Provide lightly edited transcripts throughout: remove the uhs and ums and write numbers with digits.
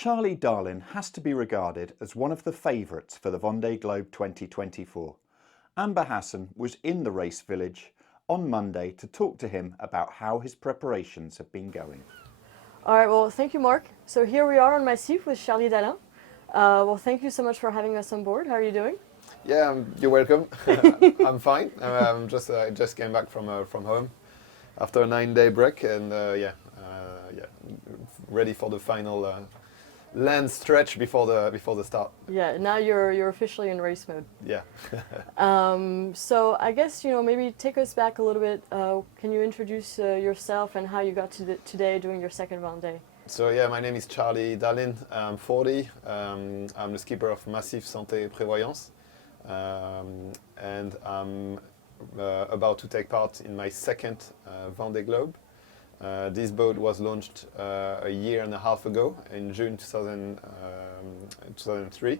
Charlie Darlin has to be regarded as one of the favourites for the Vendée Globe 2024. Amber Hassan was in the race village on Monday to talk to him about how his preparations have been going. All right, well, thank you, Mark. So here we are on Massif with Charlie Dalin. Well, thank you so much for having us on board. How are you doing? Yeah, you're welcome. I'm fine. I just came back from home after a 9-day break, and ready for the final land stretch before the start. Yeah, now you're officially in race mode. Yeah. So I guess maybe take us back a little bit. Can you introduce yourself and how you got to today doing your second Vendée? So yeah, my name is Charlie Dalin. I'm 40. I'm the skipper of Massif Santé Prévoyance, and I'm about to take part in my second Vendée Globe. This boat was launched a year and a half ago in June 2003,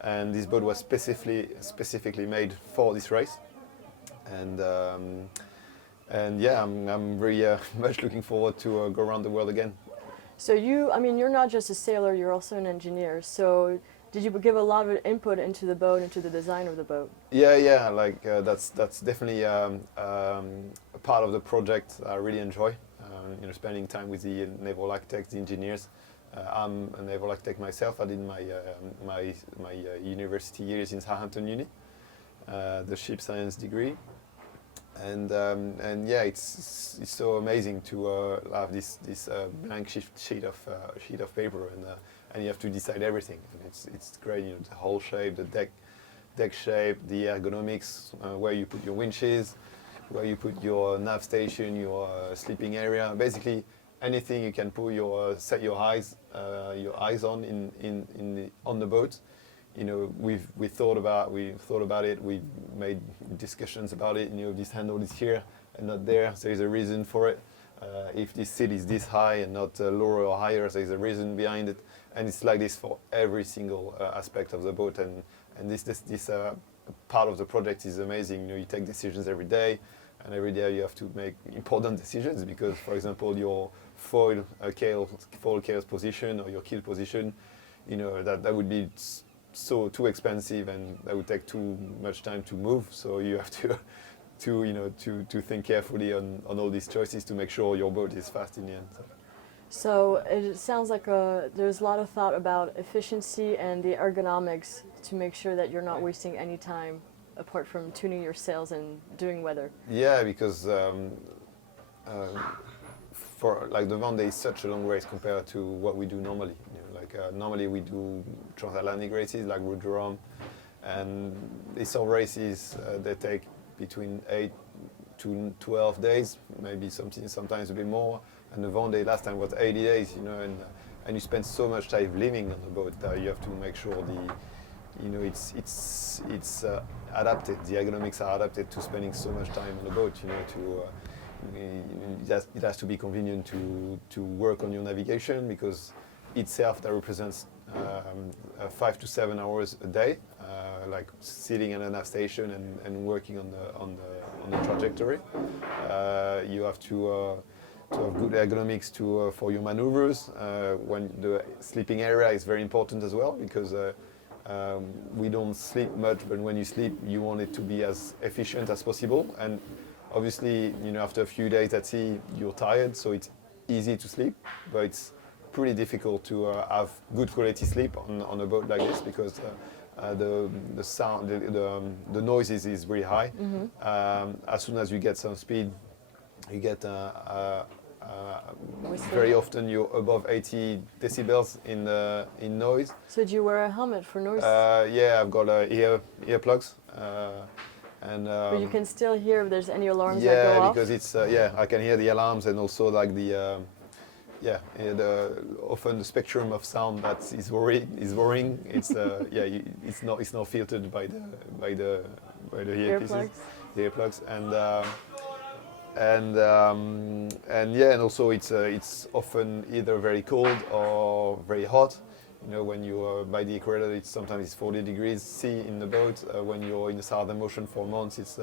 and this boat was specifically made for this race. And yeah, I'm very much looking forward to go around the world again. So you're not just a sailor, you're also an engineer. So did you give a lot of input into the boat, into the design of the boat? Yeah. That's definitely a part of the project I really enjoy. Spending time with the naval architects, the engineers. I'm a naval architect myself. I did my university years in Southampton Uni, the ship science degree. And yeah, it's so amazing to have this blank sheet of paper, and you have to decide everything. And it's great, the hull shape, the deck shape, the ergonomics, where you put your winches, where you put your nav station, your sleeping area, basically anything you can put set your eyes on on the boat. We thought about it. We made discussions about it. This handle is here and not there. So there's a reason for it. If this seat is this high and not lower or higher, there's a reason behind it. And it's like this for every single aspect of the boat. And this part of the project is amazing. You take decisions every day, and every day you have to make important decisions because, for example, your foil cales position or your keel position, that would be so too expensive, and that would take too much time to move. So you have to think carefully on all these choices to make sure your boat is fast in the end. So it sounds like there's a lot of thought about efficiency and the ergonomics to make sure that you're not wasting any time apart from tuning your sails and doing weather. Yeah, because for the Vendée is such a long race compared to what we do normally. Normally we do transatlantic races like Route du Rhum, and these sort of races they take between 8 to 12 days, maybe sometimes a bit more. And the Vendée last time was 80 days, and you spend so much time living on the boat that you have to make sure it's adapted. The ergonomics are adapted to spending so much time on the boat. It has to be convenient to work on your navigation, because itself that represents 5 to 7 hours a day, like sitting at a nav station and working on the trajectory. You have to have good ergonomics for your maneuvers. When the sleeping area is very important as well, because we don't sleep much, but when you sleep, you want it to be as efficient as possible. And obviously, after a few days at sea, you're tired, so it's easy to sleep, but it's pretty difficult to have good quality sleep on a boat like this, because the sound, the noise is really high. Mm-hmm. As soon as you get some speed, you get very often you're above 80 decibels in noise. So do you wear a helmet for noise? Yeah, I've got earplugs. But you can still hear if there's any alarms that yeah, go off? because it's I can hear the alarms, and also like often the spectrum of sound that is worrying. It's it's not filtered by the earpieces, the earplugs, and also it's often either very cold or very hot. When you're by the equator, sometimes it's 40 degrees C in the boat. When you're in the Southern Ocean for months,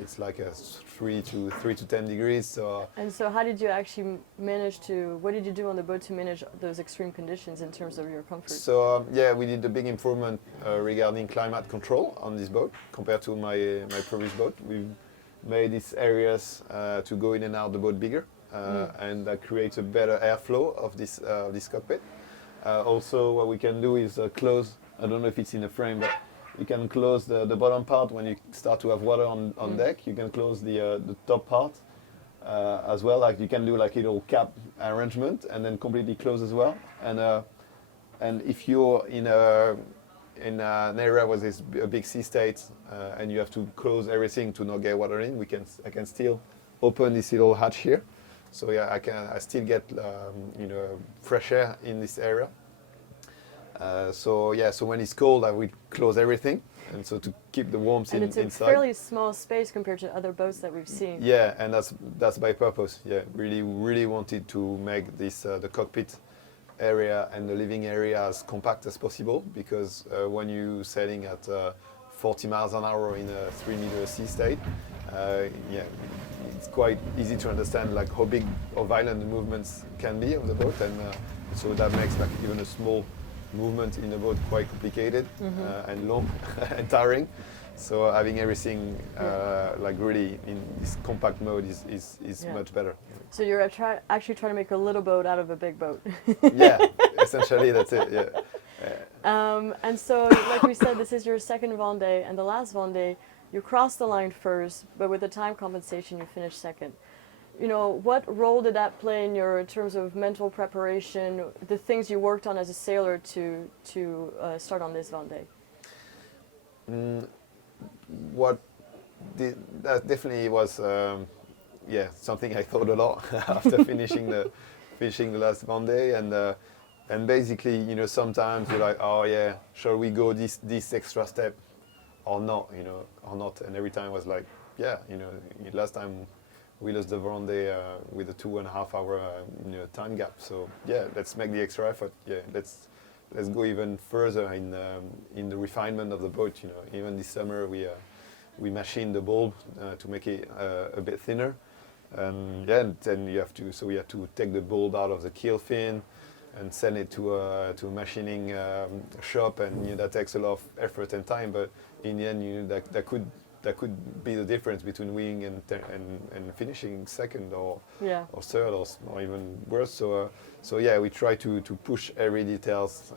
it's like a 3 to 10 degrees. So And so how did you actually manage to, what did you do on the boat to manage those extreme conditions in terms of your comfort? So yeah, we did a big improvement regarding climate control on this boat compared to my previous boat. We made these areas to go in and out the boat bigger, and that creates a better airflow of this cockpit. Also, what we can do is close. I don't know if it's in the frame, but you can close the bottom part when you start to have water on deck. You can close the top part as well. Like you can do like a little cap arrangement and then completely close as well. And if you're in an area where there's a big sea state and you have to close everything to not get water in, I can still open this little hatch here. So yeah, I still get fresh air in this area. So when it's cold, I will close everything, and so to keep the warmth And it's a inside. fairly small space compared to other boats that we've seen. Yeah, and that's by purpose. Yeah, really wanted to make this the cockpit area and the living area as compact as possible, because when you're sailing at 40 miles an hour in a 3-meter sea state, it's quite easy to understand like how big or violent the movements can be of the boat, and so that makes like even a small movement in the boat quite complicated and long and tiring. So having everything like really in this compact mode is much better. So you're actually trying to make a little boat out of a big boat. Yeah, essentially that's it. Yeah. And so, like we said, this is your second Vendée, and the last Vendée, you crossed the line first, but with the time compensation, you finished second. You know, what role did that play in terms of mental preparation, the things you worked on as a sailor to start on this Vendée? That definitely was something I thought a lot after finishing the last Vendée, and basically, you know, sometimes you're like, oh yeah, shall we go this extra step or not, and every time I was like, yeah, last time we lost the Vendée with a 2.5 hour time gap, so yeah, let's make the extra effort. Yeah, let's go even further in the refinement of the boat. Even this summer we machined the bulb to make it a bit thinner, and then we had to take the bulb out of the keel fin and send it to a machining shop, and that takes a lot of effort and time, but in the end that could be the difference between winning and finishing second or third or even worse. So yeah, we try to push every details,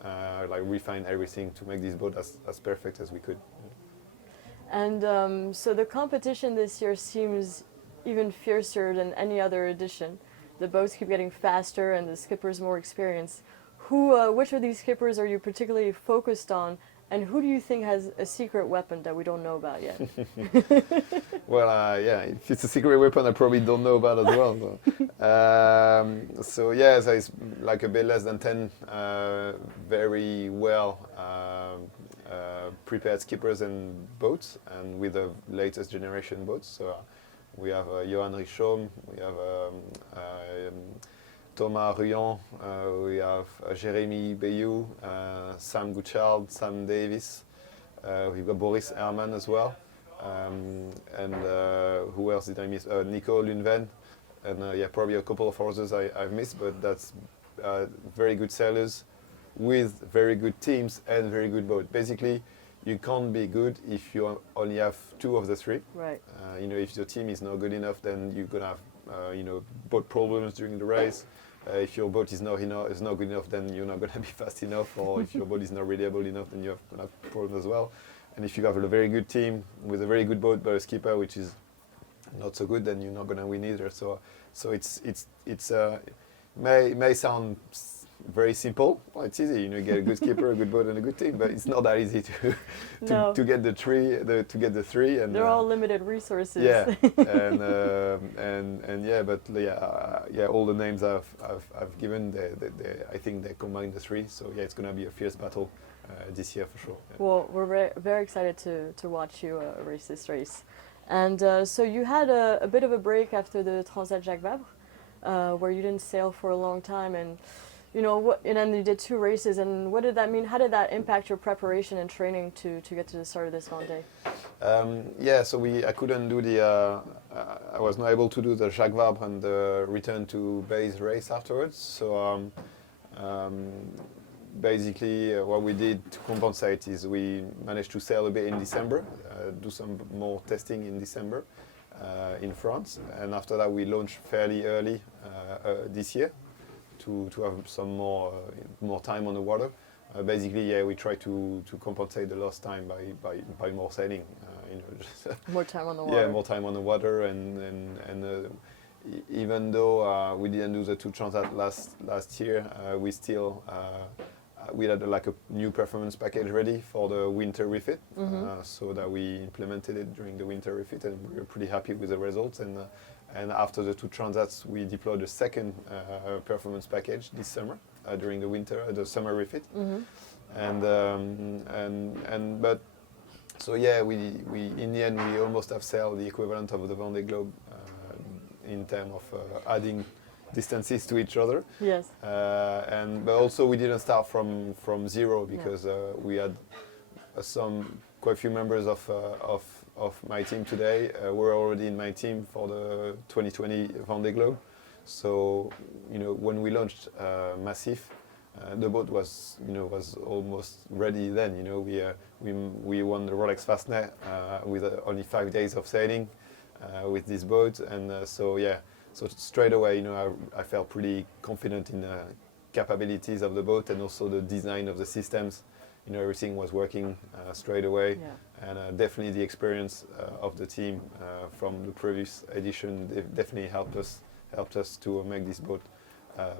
like refine everything to make this boat as perfect as we could. And so the competition this year seems even fiercer than any other edition. The boats keep getting faster and the skippers more experienced. Which of these skippers are you particularly focused on, and who do you think has a secret weapon that we don't know about yet? Well, if it's a secret weapon, I probably don't know about as well. So it's like a bit less than 10 very well prepared skippers and boats, and with the latest generation boats. So we have Johan Richomme, we have Thomas Ruyant, we have Jérémy Bayou, Sam Gouchard, Sam Davis, we've got Boris Herman as well, and who else did I miss? Nico Lundven, and probably a couple of others I've missed, but that's very good sailors with very good teams and very good boats. Basically, you can't be good if you only have 2 of the 3. Right. If your team is not good enough, then you're gonna have boat problems during the race. If your boat is not good enough, then you're not gonna be fast enough. Or if your boat is not reliable enough, then you're gonna have problems as well. And if you have a very good team with a very good boat but a skipper which is not so good, then you're not gonna win either. So it's may sound very simple. Well, it's easy, you get a good skipper, a good boat, and a good team, but it's not that easy to get the 3. And they're all limited resources. Yeah, but all the names I've given, I think they combine the 3. So yeah, it's gonna be a fierce battle this year for sure. Yeah. Well, we're very excited to watch you race this race. And so you had a bit of a break after the Transat Jacques Vabre, where you didn't sail for a long time, and and then you did 2 races. And what did that mean? How did that impact your preparation and training to get to the start of this Vendée? Yeah, so I couldn't do I was not able to do the Jacques Vabre and the return to base race afterwards. So basically, what we did to compensate is we managed to sail a bit in December, do some more testing in December in France, and after that we launched fairly early this year to have some more time on the water. Basically, yeah, we try to compensate the lost time by more sailing. More time on the water. Yeah, more time on the water, even though we didn't do the two transat last year, we still we had like a new performance package ready for the winter refit, so that we implemented it during the winter refit, and we were pretty happy with the results. And after the two transats, we deployed a second performance package this summer during the summer refit, but so yeah, we in the end we almost have sailed the equivalent of the Vendée Globe in terms of adding distances to each other. Yes. But also we didn't start from zero, because we had quite a few members of my team today were already in my team for the 2020 Vendée Globe. So when we launched Massif, the boat was almost ready then. We won the Rolex Fastnet with only 5 days of sailing with this boat, and so straight away, I felt pretty confident in the capabilities of the boat and also the design of the systems. Everything was working straight away, and definitely the experience of the team from the previous edition definitely helped us to make this boat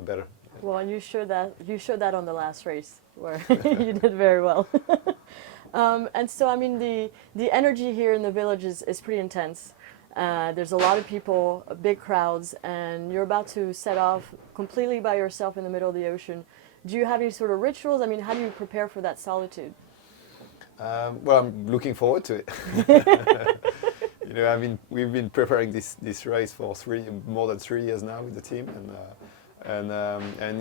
better. Well, and you showed that on the last race where you did very well. And so, I mean, the energy here in the village is pretty intense. There's a lot of people, big crowds, and you're about to set off completely by yourself in the middle of the ocean. Do you have any sort of rituals? I mean, how do you prepare for that solitude? Well, I'm looking forward to it. We've been preparing this race for more than 3 years now with the team, and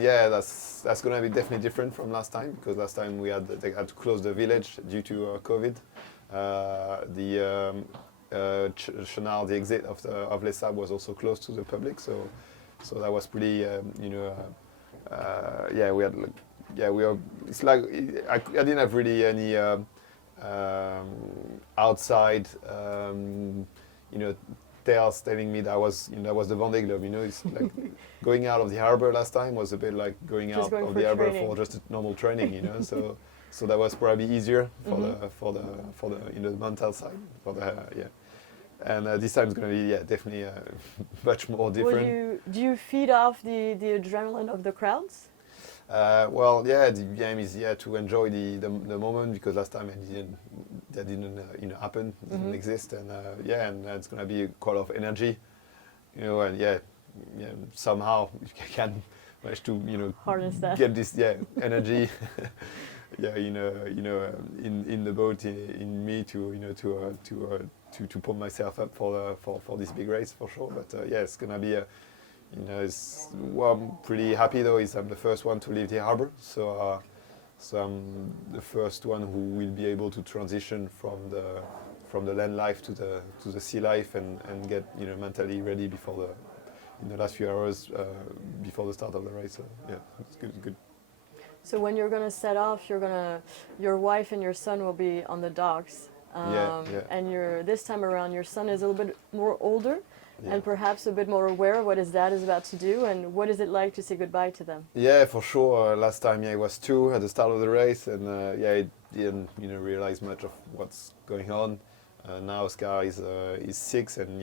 yeah, that's going to be definitely different from last time, because last time they had to close the village due to COVID. Chenard, the exit of Les Sables, was also closed to the public, so that was pretty it's like I didn't have really any outside tales telling me that was the Vendée Globe. It's like going out of the harbor last time was a bit like going out of the harbor for just a normal training. So that was probably easier for the mental side and this time it's going to be definitely much more different. Do you feed off the adrenaline of the crowds? Well, the aim is to enjoy the moment, because last time that didn't happen, didn't exist, and and it's gonna be quite a lot of energy, and somehow you can manage to harness that, get this energy, in the boat, in me to pump myself up for this big race for sure. But it's gonna be I'm pretty happy though. I'm the first one to leave the harbor, so I'm the first one who will be able to transition from the land life to the sea life and get mentally ready before in the last few hours before the start of the race. So it's good. So when you're going to set off, your wife and your son will be on the docks, and this time around your son is a little bit more older. Yeah. And perhaps a bit more aware of what his dad is about to do, and what is it like to say goodbye to them? Yeah, for sure. Last time, he was 2 at the start of the race, and he didn't realize much of what's going on. Now Oscar is 6, and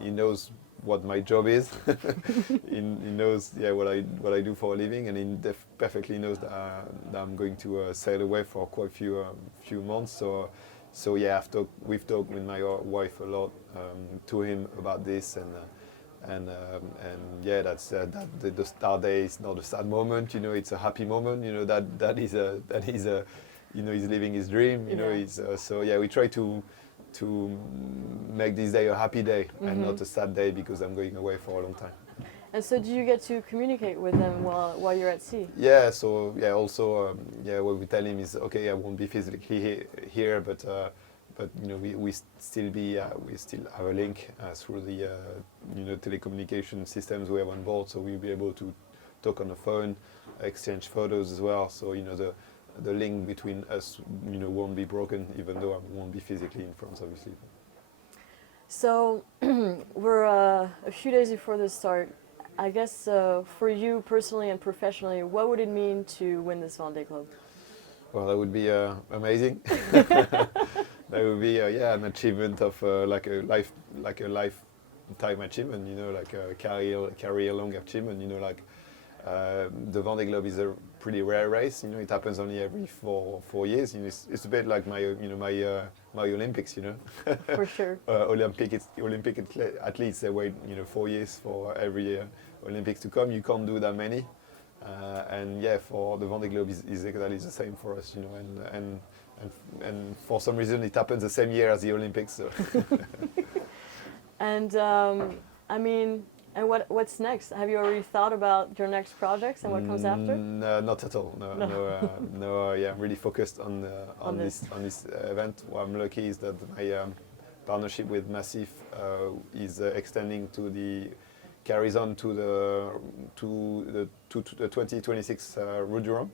he knows what my job is. he knows what I do for a living, and he perfectly knows that I'm going to sail away for quite a few months. So we've talked with my wife a lot to him about this, and that's the start day is not a sad moment. It's a happy moment. That he's living his dream. We try to make this day a happy day and not a sad day because I'm going away for a long time. And so do you get to communicate with them while you're at sea? Yeah, so also what we tell him is, okay, I won't be physically here, but but we still have a link through the telecommunication systems we have on board, so we'll be able to talk on the phone, exchange photos as well. So the link between us won't be broken, even though I won't be physically in France, obviously. So we're a few days before the start. I guess for you personally and professionally, what would it mean to win this Vendée Globe? Well, that would be amazing. That would be an achievement of like a lifetime achievement. Like a career long achievement. The Vendée Globe is a pretty rare race. It happens only every four years. It's a bit like my Olympics. For sure. Olympic athletes, they wait 4 years for every Olympics to come. You can't do that many. And for the Vendée Globe is exactly the same for us, and for some reason it happens the same year as the Olympics. So. And and what's next? Have you already thought about your next projects and what comes after? No, not at all. No. I'm really focused on this event. What I'm lucky is that my partnership with Massif is extending carries on to the 2026 Route du Rhum.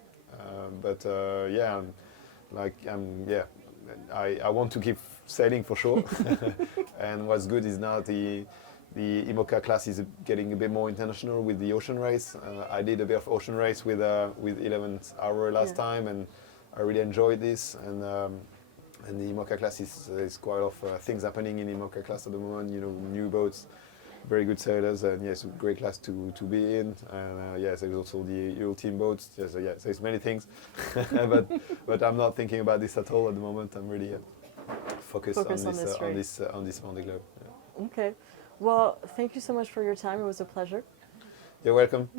I want to keep sailing for sure. And what's good is now the IMOCA class is getting a bit more international with the ocean race. I did a bit of ocean race with 11th Hour last time, and I really enjoyed this. And the IMOCA class is quite a lot of things happening in IMOCA class at the moment. New boats, very good sailors, and yes, great class to be in. And there's also the Euro team boats. There's many things, but I'm not thinking about this at all at the moment. I'm really focused on this Vendée Globe. Yeah. Okay, well, thank you so much for your time. It was a pleasure. You're welcome.